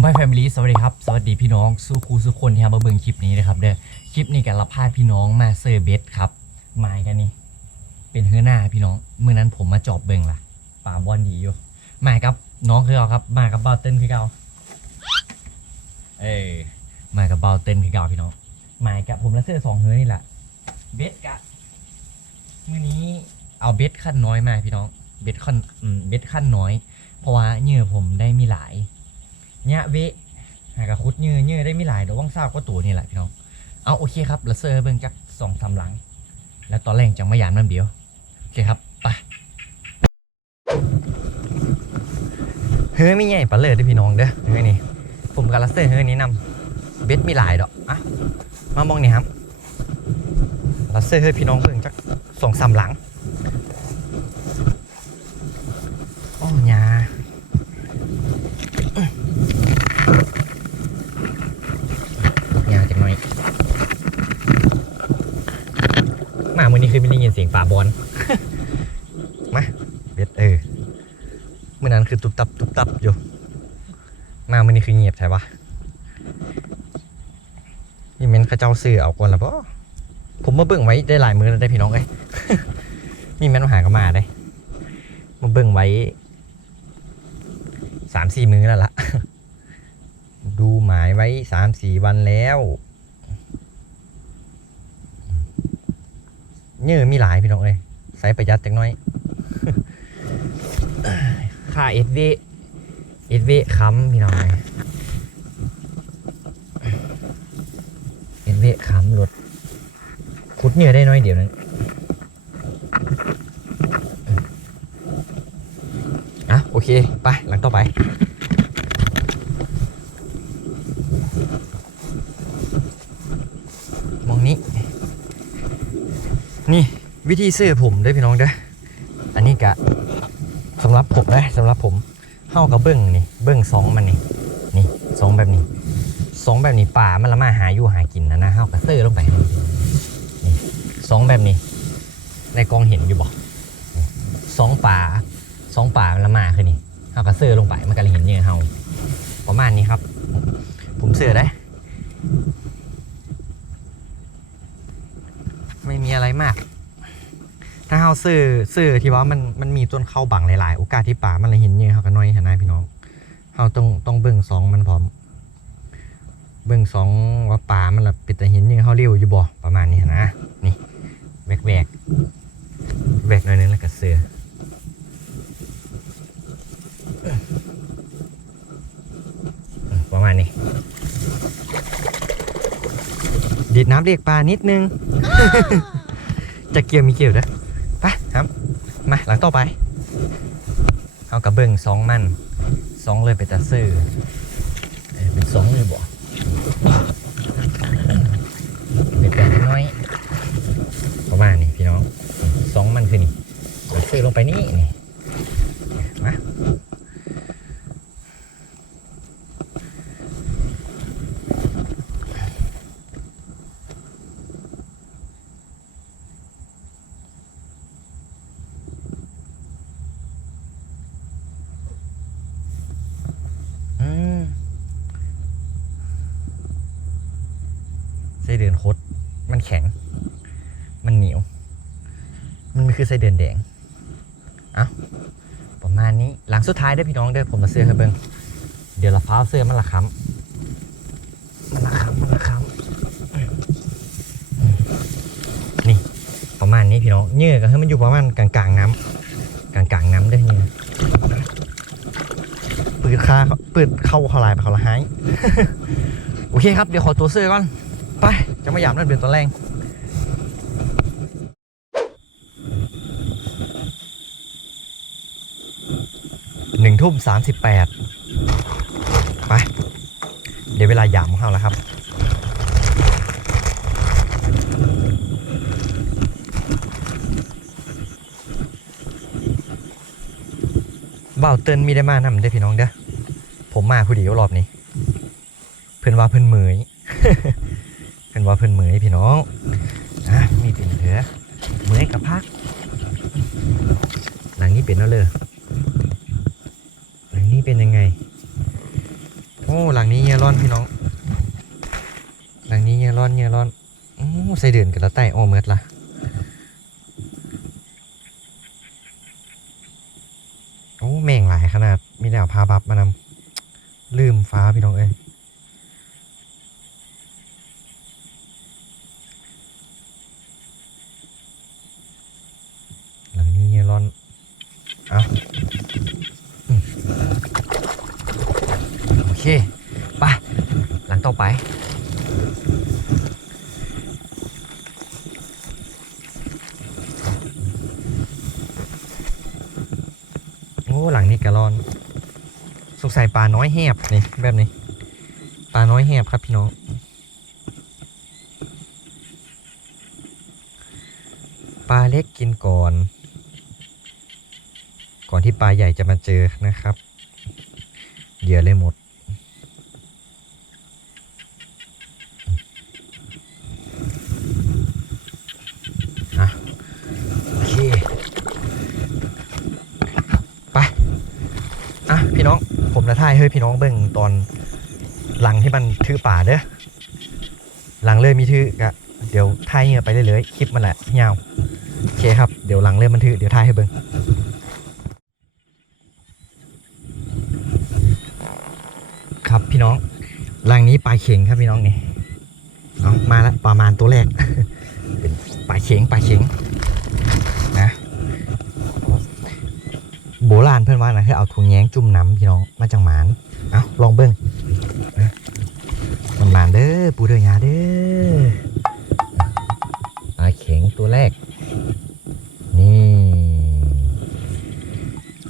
อุ้มไพ่แฟมิลี่สวัสดีครับ สวัสดีพี่น้องสู้ครูสู้คนที่มาเบิ่งคลิปนี้นะครับเด้อคลิปนี้กันรับพาพี่น้องมาเซอร์เบสครับมากันนี่เป็นเฮือหน้าพี่น้องเมื่อนั้นผมมาจอบเบิ่งล่ะป่าบอลดีอยู่มาครับน้องคือเอาครับ มากับเบาเต้นคือเก่าเอ้มากับเบาเต้นคือเก่าพี่น้องมากับผมและเสื้อสองเฮือนี่แหละเบสกะมื่อนี้เอาเบสขั้นน้อยมาพี่น้องเบสขั้นเบสขั้นน้อย เพราะว่าเหยื่อผมได้มีหลาย เนี่ยเวะหากระคุดเยื่อเยื่อได้ไม่หลายเดี๋ยวว่างทราบก็ตัวนี่แหละพี่น้อง เอาโอเคครับแล้วเซอร์เบิ่งจักสองสามหลัง แล้วตอนแรกจังไม่ยานมันเดียว โอเคครับไปเฮ้ยไม่ใหญ่ปะเลยด้อพี่น้องเด้อเฮ้ยนี่ผมกับลัสเซอร์เฮ้ยนี้นำเบ็ดมีหลายดอกอะมามองนี่ครับลัสเซอร์เฮ้ยพี่น้องเบิ่งจักสองสามหลังโอ้ยา ยาวจังหน่อย มามือนี้คือไม่ได้ยินเสียงป่าบอลมาเบ็ดเออเมื่อนั้นคือตุบตับตุบตับอยู่มาเมื่อนี้คือเงียบใช่ปะนี่เม้นข้าเจ้าซื้อเอาก่อนละปะผมมาเบิ่งไว้ได้หลายมือแล้วได้พี่น้องเอ้ยนี่แม่นมาหาก็มาได้มาเบิ่งไว้สามสี่มือแล้วล่ะ ดูหมายไว้สามสี่วันแล้ว เนื้อมีหลายพี่น้องเอ้ยใส่ประหยัดจังน้อยค่าเอสเวเอสเวค้ำพี่น้องเอ้ยเอสเวค้ำรถขุดเนื้อได้น้อยเดียวนั้นอะโอเค ไป หลังต่อไป มองนี้ นี่ วิธีซื้อผมเด้พี่น้องเด้ออันนี้กะสำหรับผมนะสำหรับผมเข้ากับเบิ้งนี่เบิ้งสองมันนี่นี่สองแบบนี้สองแบบนี้ป่ามันละมาหาอยู่หากินนะนะเข้ากับเซอร์ลงไปนี่สองแบบนี้ ในกองเห็นอยู่บ่นี่สองป่าสองป่ามันละมาคือนี่เข้ากับเซอร์ลงไปมันก็เลยเห็นเยอะเฮาประมาณนี้ครับ ผมเสือได้ไม่มีอะไรมาก ถ้าเฮาซื้อซื้อที่ว่ามันมันมีต้นเข้าบังหลายๆ โอกาสที่ป่ามันเลยเห็นเยอะเขาก็น้อยเห็นนายพี่น้องเฮาต้องต้องเบิ่งสองมันพร้อม เบิ่งสองว่าป่ามันละป็นแต่เห็นเยอะเฮาเลี้ยวอยู่บ่ประมาณนี้นะนี่แวกแวกแวกหน่อยนึงแล้วก็เสือประมาณนี้ดีดน้ำเรียกปลานิดนึงจะเกี่ยวมีเกี่ยวด้ มาหลังต่อไปเอากระเบื้องสองมันสองเลยไปตาซื้อเป็นสองเลยบ่เป็นแบบน้อยประมาณนี้พี่น้องสองมันคือนี่ตาซื้อลงไปนี่นี่มาอืมไส้เดือนคดมันแข็ง มันเหนียว มันคือไส้เดือนแดงเอาประมาณนี้หลังสุดท้ายเด้พี่น้องเด้อผมมาเสื้อให้เบิ่งเดี๋ยวละฟ้าวเสื้อมันละค้ำมันละค้ำมันละค้ำนี่ประมาณนี้พี่น้องเหยื่อก็ให้มันอยู่ประมาณกลางๆน้ำกลางๆน้ำเด้เนี่ยปืดคาปืดเข้าเขาลายไปเขาละหายโอเคครับเดี๋ยวขอตัวเสื้อก่อนไปจะมาหยามนั่นเดือนตอนแรงหนึ่ง ทุ่มสามสิบแปดไป เดี๋ยวเวลาหยามของเราแล้วครับ เบาเติ้นมีได้มานำได้พี่น้องเด้อ ผมมาผู้เดียวรอบนี้ เพื่อนว่าเพื่อนเหมยเพื่อนว่าเพื่อนเหมยพี่น้องอะมีเป็นเถอะเหมยกับพักหลังนี้เป็นแล้วเลยหลังนี้ เป็นยังไง โอ้หลังนี้เงี้ยร้อนพี่น้อง หลังนี้เงี้ยร้อนเงี้ยร้อนโอ้ใส่เดือนกับละไตโอ้เมิดละโอ้แม่งหลายขนาดมีแนวพาบับมานำลืมฟ้าพี่น้องเอ้ย หลังนี้เงี้ยร้อน เอาอืมโอ เค ไป หลังต่อไป โอ้ หลังนี้กะลอน สงสัยปลาน้อยแหบนี่แบบนี้ ปลาน้อยแหบครับพี่น้องปลาเล็กกินก่อน ก่อนที่ปลาใหญ่จะมาเจอนะครับ เหยื่อเลยหมด อะ โอเค ไป อะ พี่น้อง ผมจะถ่าย ให้พี่น้องเบิ่งตอนหลังที่มันถือป่าเด้อหลังเลยมีถือกะเดี๋ยวถ่ายเงี้ยไปเรื่อยๆคลิปมันแหละยาวโอเคครับเดี๋ยวหลังเริ่มบันทึกเดี๋ยวถ่ายให้เบิ่งครับพี่น้องหลังนี้ปลาเข็งครับพี่น้องนี่เอามาแล้วประมาณตัวแรกเป็นปลาเข็งปลาเข็งนะ โบราณเพื่อนว่านะคือเอาถุงแย้งจุ่มน้ำพี่น้องมาจังหมานเอาลองเบิ่งนะมันหมานเด้อปูเด้อยาเด้อปลาเข็งตัวแรก นี่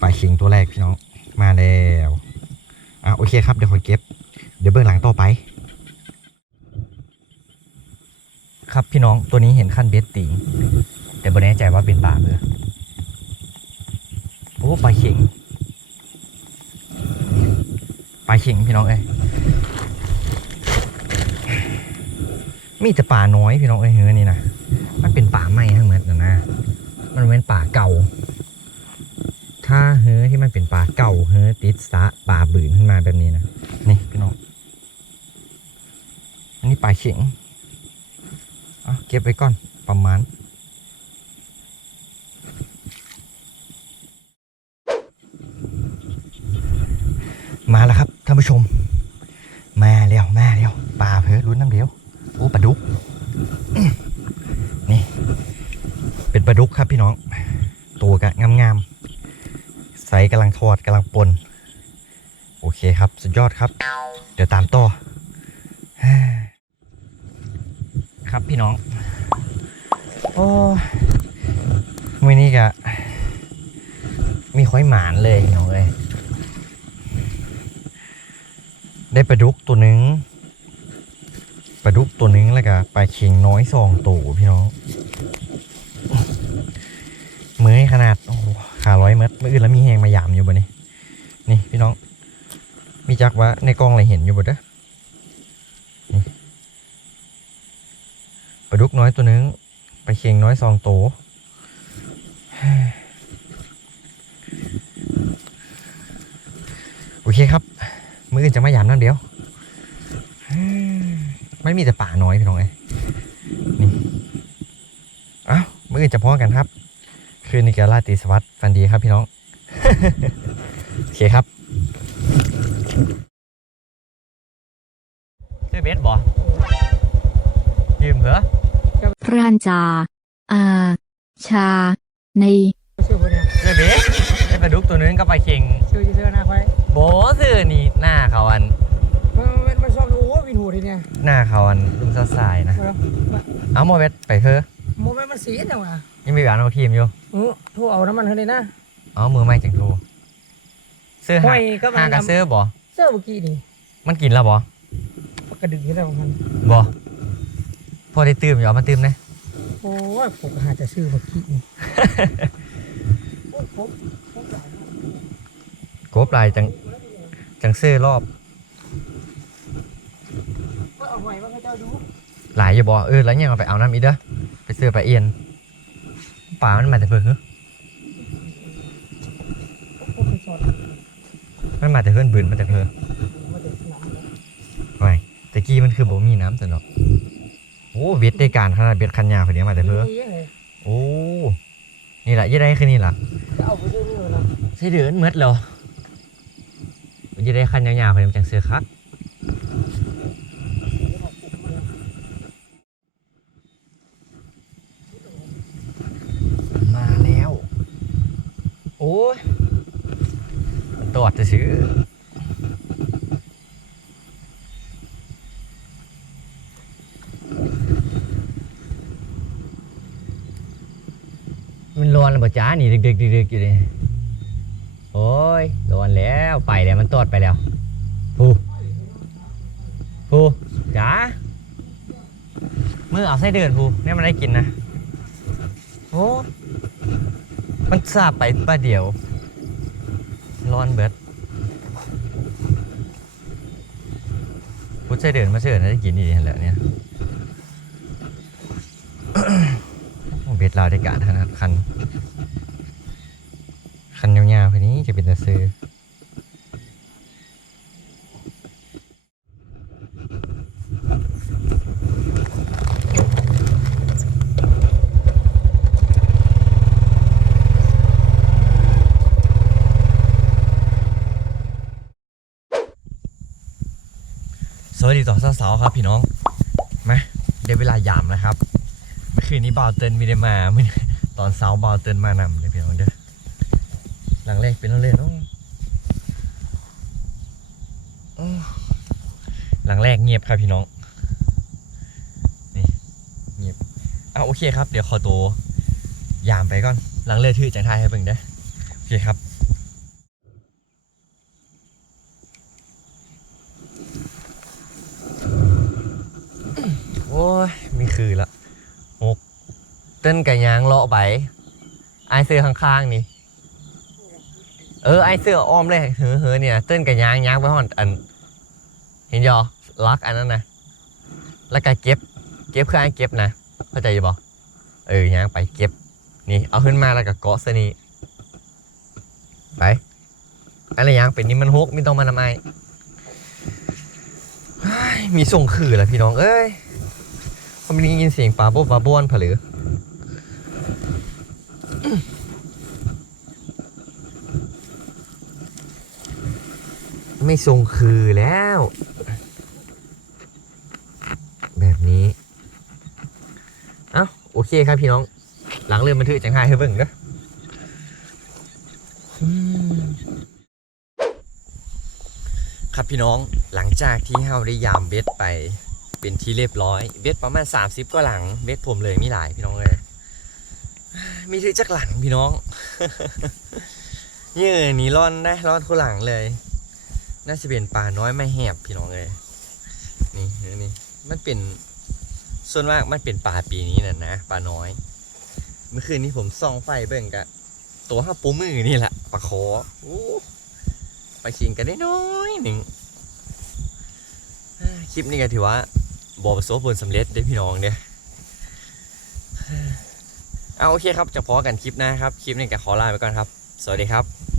ปลาเข็งตัวแรกพี่น้องมาแล้วอะโอเคครับเดี๋ยวขอเก็บ เดี๋ยวเบื้งหลังต่อไป ครับพี่น้องตัวนี้เห็นขั้นเบสติงแต่ไม่แน่ใจว่าเป็นปลาเบือโอ้ ปลาเข็งปลาเข็งพี่น้องเอ้ยมีแต่ป่าน้อยพี่น้องเอ้ยเฮ้ยนี่นะมันเป็นป่าไม้ทั้งหมดนะนะมันเป็นป่าเก่า ถ้าเฮ้อที่มันเป็นป่าเก่าเฮ้อติดสะป่าบืนขึ้นมาแบบนี้นะนี่พี่น้องอันนี้ป่าเข็งเอาเก็บไว้ก่อนประมาณ มาแล้วครับท่านผู้ชม มาแล้วมาแล้วป่าเพอลุ้นน้ำเดียวโอ้ปลาดุกนี่เป็นปลาดุกครับพี่น้อง ตัวกะงามๆใสกำลังทอดกำลังปนโอเคครับ สุดยอดครับ เดี๋ยวตามต่อครับพี่น้องโอ้มือนี้กะมีค่อยหมานเลยพี่น้องเลย ได้ปลาดุกตัวหนึ่งปลาดุกตัวหนึ่งแล้วก็ปลาเข็งน้อยสองตัวพี่น้องมือขนาดโอ้โหขาร้อยเมตรมืออื่นแล้วมีแหงมาหยามอยู่บ่นี่นี่พี่น้อง มีจักว่าในกล้องอะไรเห็นอยู่บ่เด้อนี่ปลาดุกน้อยตัวหนึงปลาเค็งน้อยสองตัวโอเคครับ มืออื่นจะมาหยามนั่นเดียวไม่มีแต่ป่าน้อยพี่น้องเอ้ยนี่เอ้ามืออื่นจะพ้อกันครับ คืนนี้ก็ราตรีสวัสดิ์ฟันดีครับพี่น้อง โอเคครับเจอเบสบอยืมเหรอพรานจา อา ชา ในชื่อคนเนี่ยเจอเบสได้ ปลาดุกตัวนึงก็ไปลาเข่งชื่อที่เสื้อหน้าควายโบซื้อนี่หน้าเขาอันมันมันมันชอบดูโอ้วินหูทีเนี่ยหน้าเขาอันลุงซาสายนะ เอาโมเบสไปเถอะโมเมนต์มันสีเนี่ยว่ะยังมีหวานเอาทีมอยู่เออโทรเอาน้ำมันเท่านี้นะเอมือไม่จังโทรซื้อหาอยก็มาหากระซื้อบอเสื้อเมื่อกี้นี่มันกินแล้วบอกระดึงที่ไหนของมันบอพอได้ตื่มอยู่เอามาตื่มนะโอ้ยผมหาจะซื้อเมื่อกี้นี่โอ้ผมผมหลายมาก โก บลายจังจังซื้อรอบก็เอาไว้ว่าเขาเจ้าดูหลายอยู่บอเออแล้วยังเอาไปเอาน้ำอีกเด้อไปซื้อไปลาเอียนป่ามันมาแต่เพิ่งเหรอผมไปสอนมันมาแต่เพิ่นบืนมาแต่เพิ่งมาเด็กสนามเลยะกี้มันคือบ่มีน้ำแต่เนาะโอ้เบ็ดได้การขนาดเบ็ดคันยาวคนนี้มาแต่เพื่อนี่ยังไงโอ้นี่แหละยี่ได้คือนี่ล่ะจะเอาไปด้วยนี่เหรอใช่เดือนเมืดเหรอ ยี่ได้คันยาวๆคนจังเสือคักมาแล้ว โอ้ยมันตอดจะซื้อมันร้อนแล้วบ่จ้านี่ดึกๆดึกๆอยู่เลย โอ้ยร้อนแล้วไปแล้วมันตอดไปแล้วพูพูจ้าเมื่อเอาไส้เดือนพูเนี่ยมันได้กินนะโอ้มันซาบไปป้าเดียวร้อนเบิดพุทธไส้เดือนมาเสือน่าจะกินดีกแหละเนี่ยเบ็ดเราได้การขนาดคัน คันยาวๆคนนี้ จะเป็นตะซื้อสวัสดีต่อสาวๆครับพี่น้องมาได้เวลายามแล้วครับ เมื่อคืนนี้บาวเตินไม่ได้มาตอนเช้าบาวเตินมานำเลย ลังแรกเป็นเรื่องเล่นเนาะอ้อหลังแรกเงียบครับพี่น้อง นี่เงียบอะโอเคครับ เดี๋ยวขอตัวยามไปก่อน หลังเลือถือจังทายให้เบิ่งเด้โอเคครับโอ้ยมีคือละหกเต้นไก่ยางเลาะไปไอเสื้อข้างๆนี่ เออไอเสื้ออ้อมเลยเฮ้อเฮ้อเนี่ยเต้นกับยางยางไปห่อนอัน เห็นยอลักอันนั้นนะแล้วก็เก็บ เก็บคือไอเก็บนะเข้าใจอยู่บ่เออยางไปเก็บ นี่ เอาขึ้นมาแล้วก็เกาะเสนีไปอะไรยางเป็นนี่มันฮกไม่ต้องมาทำไม้มีส่งขื่อละพี่น้อง เอ้ยผมได้ยินเสียงปลาโบปลาบ้วนผลือ ไม่ทรงคือแล้ว แบบนี้ เอ้า โอเคครับพี่น้อง หลังเริ่มบันทึกจังไห้ให้เบิ่งเด้อครับพี่น้องหลังจากที่เฮาได้ยามเบ็ดไปเป็นที่เรียบร้อยเบ็ดประมาณ 30 ก็หลังเบ็ดผมเลยมีหลายพี่น้องเลยมีถือจักหลังพี่น้อง เยื่อนี่ร่อนนะร่อนคู่หลังเลย น่าจะเป็นปลาน้อยไม่แหบพี่น้องเลยนี่นี่มันเป็นส่วนมากมันเป็นปลาปีนี้น่ะนะปลาน้อย เมื่อคืนนี้ผมส่องไฟเบิ่งกะตัวห้าปูมือนี่แหละปลาคอโอ้ไปชิงกันได้น้อยหนึ่งคลิปนี้ก็ถือว่าบอประสบผลสำเร็จได้พี่น้องเนี่ยเอาโอเคครับจะพอกันคลิปนะครับ คลิปนี้ก็ขอลาไปก่อนครับ สวัสดีครับ